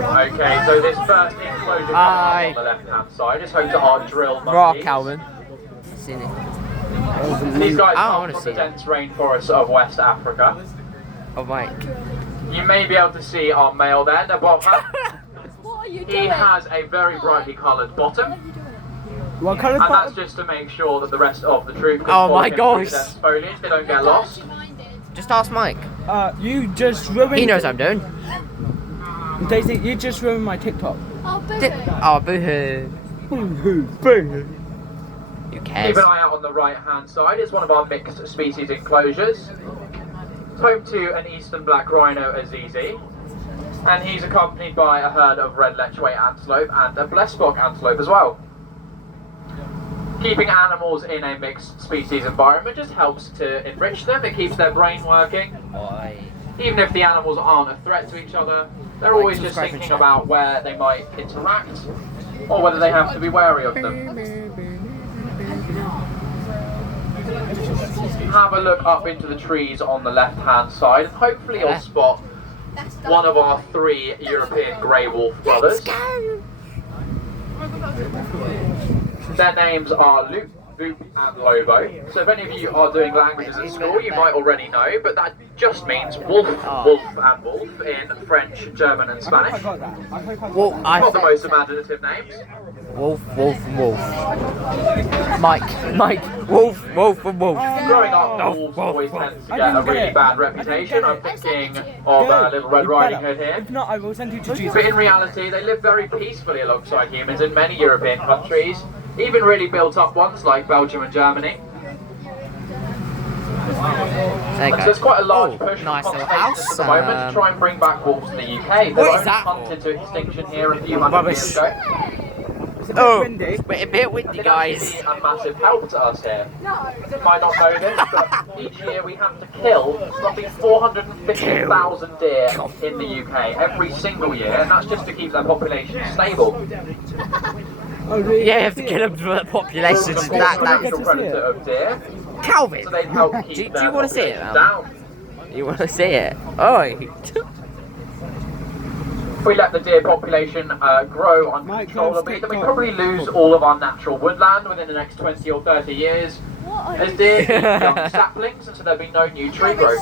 Okay, so this first enclosure coming up on the left-hand side is home to our drill monkeys. Raw Calvin. Seen it. These guys I come from the dense rainforests of West Africa. Oh, Mike. You may be able to see our male there, Naboma. What are you doing? He has a very brightly coloured bottom. What colour And that's just to make sure that the rest of the troop can Oh follow my him gosh. through dense foliage, they don't get lost. Just ask Mike. You just ruined. He knows what I'm doing. Daisy, you just ruined my TikTok. Oh, Oh, boo-hoo. Boo-hoo, boo-hoo. Who cares? Keep an eye out on the right-hand side. It's one of our mixed species enclosures. It's home to an eastern black rhino, Azizi. And he's accompanied by a herd of red lechwe antelope and a blessbok antelope as well. Keeping animals in a mixed species environment just helps to enrich them. It keeps their brain working. Even if the animals aren't a threat to each other, they're always just thinking about where they might interact or whether they have to be wary of them. Have a look up into the trees on the left-hand side and hopefully you'll spot one of our 3 European grey wolf brothers. Their names are Luke, Boop and Lobo. So if any of you are doing languages at school, you might already know, but that just means wolf, wolf and wolf in French, German and Spanish. Well, Not the most imaginative names. Wolf, wolf, and wolf. Mike, wolf, wolf, and wolf. Growing up, wolves always tend to get a really bad reputation. I'm thinking of Little Red Riding Hood here. If not, I will send you to Jesus. But in reality, they live very peacefully alongside humans in many European countries, even really built up ones like Belgium and Germany. So there's quite a large push from nice little conservationists house. at the moment to try and bring back wolves to the UK. They were only hunted to extinction here a few hundred years ago. Oh, it's a bit windy, guys. A massive help to us here. You might not know this, but each year we have to kill roughly 450,000 deer in the UK every single year, and that's just to keep their population stable. Oh, really? Yeah, you have to get up to the population. Of course, That, the natural predator of deer, Calvin, so they help keep do you their want to see it? population down. You want to see it? Oh. If we let the deer population grow uncontrollably, then we probably lose all of our natural woodland within the next 20 or 30 years. As deer eat young saplings, and so there'll be no new tree growth.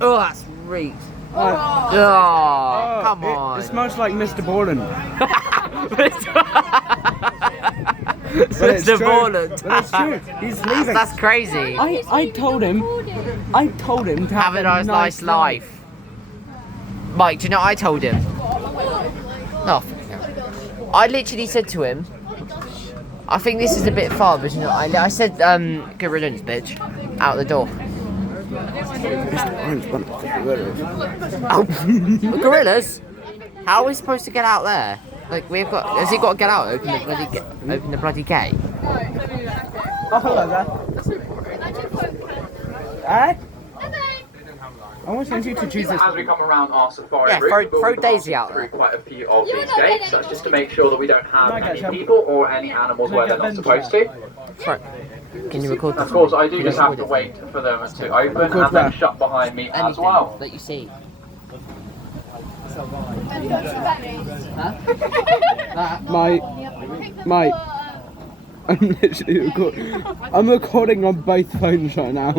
Oh, that's reek. Oh, come on. It smells like Mr. Borland. Mr. Borland. That's true. He's leaving. That's crazy. I told him to Have a nice life. Mike, do you know what I told him? No. I literally said to him, I think this is a bit far, but you know, I said, good riddance, bitch. Out the door. Oh, gorillas? How are we supposed to get out there? Like, has he got to get out, open the bloody gate? Oh, hello there. Eh? I want to send you to Jesus. As we come around our safari Yeah, route, throw we'll be Daisy passing out through there. quite a few of these gates. That's just to make sure that we don't have any people or any animals where they're not supposed to. Can you record Of course, I do just have to wait for them to open and then shut behind me as well. that you see? Mate, I'm literally recording. I'm recording on both phones right now.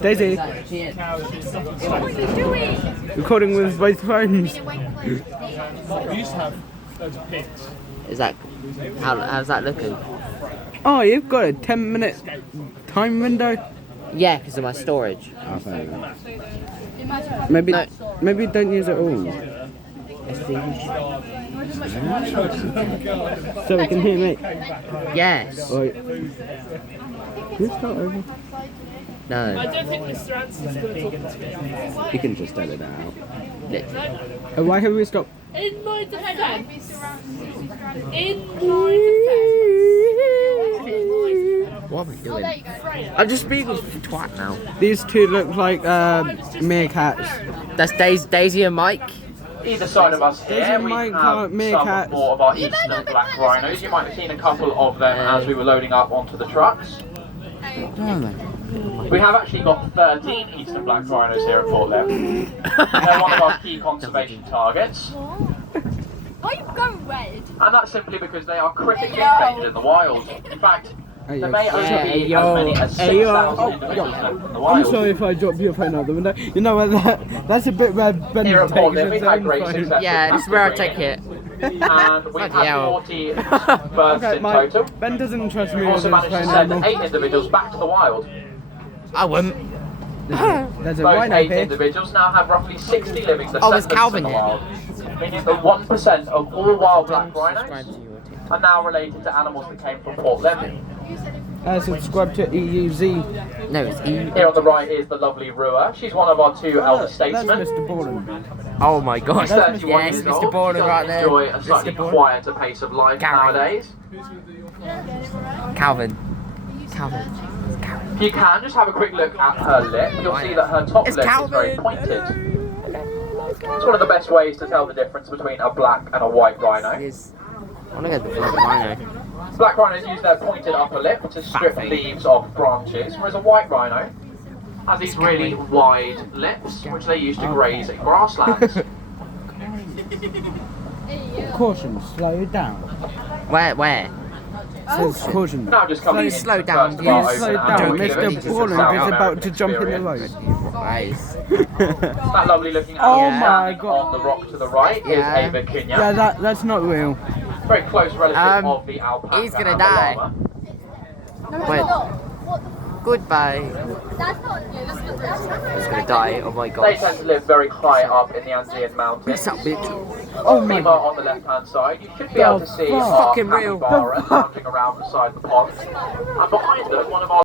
Daisy, What are you doing? recording with both phones. Is that how's that looking? Oh, you've got a 10-minute time window. Yeah, because of my storage. Maybe, No. maybe don't use it all. So we can hear me. Yes. Wait. Can we start over? No. I don't think Mr. Anson's going to talk to me. You can just edit it out. Literally. Why have we stopped? In my defense. What are we doing? I'm just being a twat now. These two look like meerkats. That's Daisy and Mike. Either side of us Daisy here, and we Mike have are some meerkats. more of our eastern black rhinos. You might have seen a couple of them as we were loading up onto the trucks. We have actually got 13 eastern black rhinos here at Port Lympe. They're one of our key conservation targets. Why are you going red? And that's simply because they are critically endangered in the wild. In fact, there may only be as many as 6,000 individuals left in the wild. I'm sorry if I drop your phone out the window. You know what? That's a bit where Ben Here at Port Lympe, takes we've his had own great phone. success. Yeah, it's where I take it. And we've Bloody had hell. 40 births in total. Ben doesn't trust me We've with also his managed to phone send anymore. 8 individuals back to the wild. I wouldn't. There's a Those rhino 8 here. individuals now have roughly 60 living Oh, descendants there's Calvin in the here. wild, meaning that 1% of all wild black Subscribe rhinos to your team. are now related to animals that came from Port Lympe. Subscribe to EUZ. No, it's E. Here on the right is the lovely Rua. She's one of our 2 elder That's statesmen. Mr. Borden. Oh my gosh. She's 31 Yes, years Mr. old. Borden She right does there. enjoy a slightly Mr. Borden. quieter pace of life Gary. nowadays. Calvin. Calvin. If you can, just have a quick look at her lip. You'll see that her top It's lip is very Calvin. pointed. It's one of the best ways to tell the difference between a black and a white rhino. Is. I want to get the black rhino. Black rhinos use their pointed upper lip to strip thing. leaves off branches, whereas a white rhino has these really wide lips, which they use to graze in grasslands. Caution, slow down. Where? Says caution. Now just coming Please into slow the down, first of our please open Slow animal down, exhibits. Mr. This is Borden South is about American to jump in the experience. road. Nice. That lovely looking Oh animal my standing God. on the rock to the right Yeah. is a vicuña. Yeah, that's not real. Very close relative of the alpaca. he's gonna and the die. llama. Wait. Goodbye. That's not. Yeah, that's not. He's gonna die. Oh my They gosh. tend to live very high up in the Andean mountains. Peace out, bitch. Oh my Meanwhile, on the left-hand side, you should be able to see our Fucking real. capybara lounging around beside the pond. And behind them, one of our